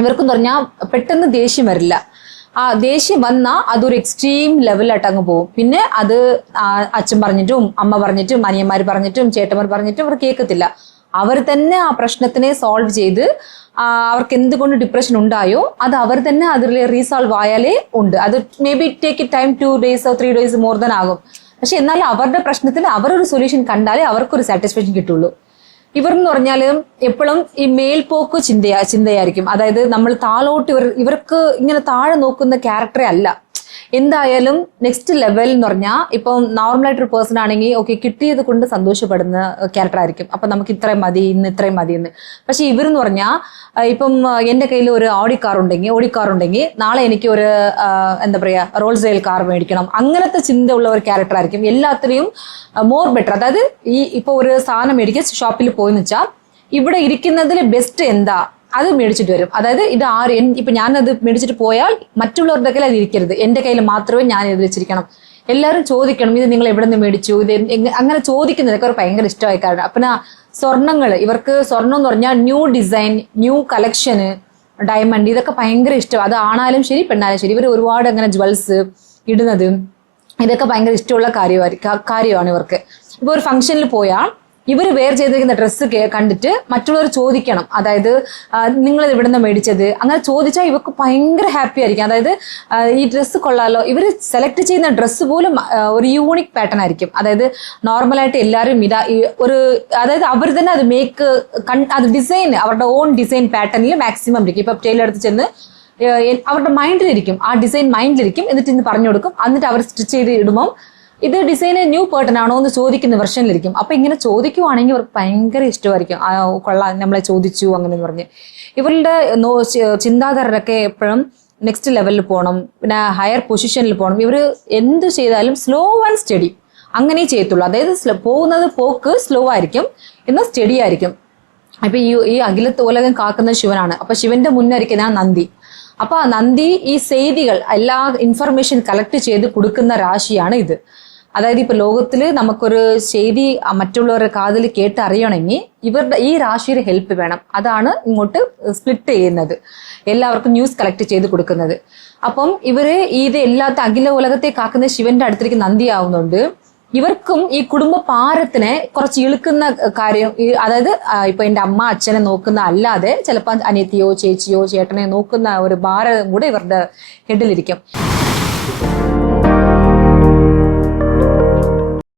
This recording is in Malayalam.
ഇവർക്കെന്ന് പറഞ്ഞാൽ പെട്ടെന്ന് ദേഷ്യം വരില്ല. ആ ദേഷ്യം വന്നാൽ അതൊരു എക്സ്ട്രീം ലെവലിലായിട്ട് അങ്ങ് പോകും. പിന്നെ അത് അച്ഛൻ പറഞ്ഞിട്ടും അമ്മ പറഞ്ഞിട്ടും അനിയന്മാർ പറഞ്ഞിട്ടും ചേട്ടന്മാർ പറഞ്ഞിട്ടും അവർ കേൾക്കത്തില്ല. അവർ തന്നെ ആ പ്രശ്നത്തിനെ സോൾവ് ചെയ്ത് അവർക്ക് എന്തുകൊണ്ട് ഡിപ്രഷൻ ഉണ്ടായോ അത് അവർ തന്നെ അതിൽ റീസോൾവ് ആയാലേ ഉണ്ട്. അത് may be take it time 2 days or 3 days more than ആകും. പക്ഷെ എന്നാൽ അവരുടെ പ്രശ്നത്തിന് അവരൊരു സൊല്യൂഷൻ കണ്ടാലേ അവർക്കൊരു സാറ്റിസ്ഫാക്ഷൻ കിട്ടുള്ളൂ. ഇവർ എന്ന് പറഞ്ഞാൽ എപ്പോഴും ഈ മേൽപോക്ക് ചിന്തയായിരിക്കും. അതായത് നമ്മൾ താഴോട്ട് ഇവർക്ക് ഇങ്ങനെ താഴെ നോക്കുന്ന ക്യാരക്ടറെ അല്ല. എന്തായാലും നെക്സ്റ്റ് ലെവൽ എന്ന് പറഞ്ഞാൽ ഇപ്പം നോർമലായിട്ടൊരു പേഴ്സൺ ആണെങ്കിൽ ഓക്കെ കിട്ടിയത് കൊണ്ട് സന്തോഷപ്പെടുന്ന ക്യാരക്ടർ ആയിരിക്കും. അപ്പൊ നമുക്ക് ഇത്രയും മതി, ഇന്ന് ഇത്രയും മതി എന്ന്. പക്ഷെ ഇവരെന്ന് പറഞ്ഞാൽ ഇപ്പം എന്റെ കയ്യിൽ ഒരു ഓഡി കാർ ഉണ്ടെങ്കിൽ നാളെ എനിക്ക് ഒരു എന്താ പറയാ റോൾസ് റോയൽ കാർ മേടിക്കണം, അങ്ങനത്തെ ചിന്ത ഉള്ള ഒരു ക്യാരക്ടർ ആയിരിക്കും. എല്ലാത്തിനെയും മോർ ബെറ്റർ. അതായത് ഇപ്പൊ ഒരു സാധനം മേടിക്കാൻ ഷോപ്പിൽ പോയെന്ന് വെച്ചാൽ ഇവിടെ ഇരിക്കുന്നതിൽ ബെസ്റ്റ് എന്താ അത് മേടിച്ചിട്ട് വരും. അതായത് ഇത് ഇപ്പൊ ഞാനത് മേടിച്ചിട്ട് പോയാൽ മറ്റുള്ളവരുടെ കയ്യിൽ അത് ഇരിക്കരുത്, എന്റെ കയ്യിൽ മാത്രമേ ഞാൻ ഇത് വെച്ചിരിക്കണം. എല്ലാവരും ചോദിക്കണം ഇത് നിങ്ങൾ എവിടെ നിന്ന് മേടിച്ചു, ഇത് അങ്ങനെ ചോദിക്കുന്നതൊക്കെ ഒരു ഭയങ്കര ഇഷ്ടമായി. കാരണം പിന്നെ ഇവർക്ക് സ്വർണം എന്ന് പറഞ്ഞാൽ ന്യൂ ഡിസൈൻ, ന്യൂ കളക്ഷന്, ഡയമണ്ട്, ഇതൊക്കെ ഭയങ്കര ഇഷ്ടം. അത് ആണാലും ശരി പെണ്ണാലും ശരി ഇവർ ഒരുപാട് അങ്ങനെ ജ്വൽസ് ഇടുന്നത് ഇതൊക്കെ ഭയങ്കര ഇഷ്ടമുള്ള കാര്യമാണ് ഇവർക്ക്. ഇപ്പൊ ഒരു ഫംഗ്ഷനിൽ പോയാൽ ഇവർ വെയർ ചെയ്തിരിക്കുന്ന ഡ്രസ്സ് കണ്ടിട്ട് മറ്റുള്ളവർ ചോദിക്കണം, അതായത് നിങ്ങൾ ഇത് ഇവിടുന്ന് മേടിച്ചത്, അങ്ങനെ ചോദിച്ചാൽ ഇവർക്ക് ഭയങ്കര ഹാപ്പി ആയിരിക്കും. അതായത് ഈ ഡ്രസ്സ് കൊള്ളാലോ. ഇവർ സെലക്ട് ചെയ്യുന്ന ഡ്രസ്സ് പോലും ഒരു യൂണിക് പാറ്റേൺ ആയിരിക്കും. അതായത് നോർമലായിട്ട് എല്ലാവരും അതായത് അവർ തന്നെ അത് അത് ഡിസൈൻ അവരുടെ ഓൺ ഡിസൈൻ പാറ്റേണിൽ മാക്സിമം ഇരിക്കും. ഇപ്പൊ ടൈലർ അടുത്ത് ചെന്ന് അവരുടെ മൈൻഡിലിരിക്കും, ആ ഡിസൈൻ മൈൻഡിലിരിക്കും. എന്നിട്ട് ഇന്ന് പറഞ്ഞു കൊടുക്കും. എന്നിട്ട് അവർ സ്റ്റിച്ച് ചെയ്ത് ഇടുമ്പോൾ ഇത് ഡിസൈന് ന്യൂ പേട്ടേൺ ആണോ എന്ന് ചോദിക്കുന്ന വെർഷനിലിരിക്കും. അപ്പൊ ഇങ്ങനെ ചോദിക്കുവാണെങ്കിൽ അവർക്ക് ഭയങ്കര ഇഷ്ടമായിരിക്കും. കൊള്ളാം നമ്മളെ ചോദിച്ചു അങ്ങനെ എന്ന് പറഞ്ഞ്. ഇവരുടെ ചിന്താധാരരൊക്കെ എപ്പോഴും നെക്സ്റ്റ് ലെവലിൽ പോകണം, പിന്നെ ഹയർ പൊസിഷനിൽ പോകണം. ഇവർ എന്ത് ചെയ്താലും സ്ലോ ആൻഡ് സ്റ്റഡി അങ്ങനെ ചെയ്യത്തുള്ളൂ. അതായത് പോകുന്നത് പോക്ക് സ്ലോ ആയിരിക്കും, എന്നാൽ സ്റ്റഡി ആയിരിക്കും. അപ്പൊ ഈ അഖിലത്ത് ഉലകം കാക്കുന്ന ശിവനാണ്. അപ്പൊ ശിവന്റെ മുന്നിരിക്കുന്ന നന്ദി. അപ്പൊ ആ നന്ദി ഈ ചെയ്തികൾ എല്ലാ ഇൻഫർമേഷൻ കളക്ട് ചെയ്ത് കൊടുക്കുന്ന രാശിയാണ് ഇത്. അതായത് ഇപ്പൊ ലോകത്തില് നമുക്കൊരു ചെയ്തി മറ്റുള്ളവരുടെ കാതിൽ കേട്ടറിയണമെങ്കിൽ ഇവരുടെ ഈ രാശിയുടെ ഹെൽപ്പ് വേണം. അതാണ് ഇങ്ങോട്ട് സ്പ്ലിറ്റ് ചെയ്യുന്നത്, എല്ലാവർക്കും ന്യൂസ് കളക്ട് ചെയ്ത് കൊടുക്കുന്നത്. അപ്പം ഇവര് അഖില ഉലകത്തെ കാക്കുന്ന ശിവന്റെ അടുത്തേക്ക് നന്ദിയാവുന്നുണ്ട്. ഇവർക്കും ഈ കുടുംബ ഭാരത്തിനെ കുറച്ച് ഇളുക്കുന്ന കാര്യം, അതായത് ഇപ്പൊ എന്റെ അമ്മ അച്ഛനെ നോക്കുന്ന അല്ലാതെ ചിലപ്പോൾ അനിയത്തിയോ ചേച്ചിയോ ചേട്ടനെ നോക്കുന്ന ഒരു ഭാരം കൂടെ ഇവരുടെ ഹെഡിലിരിക്കും.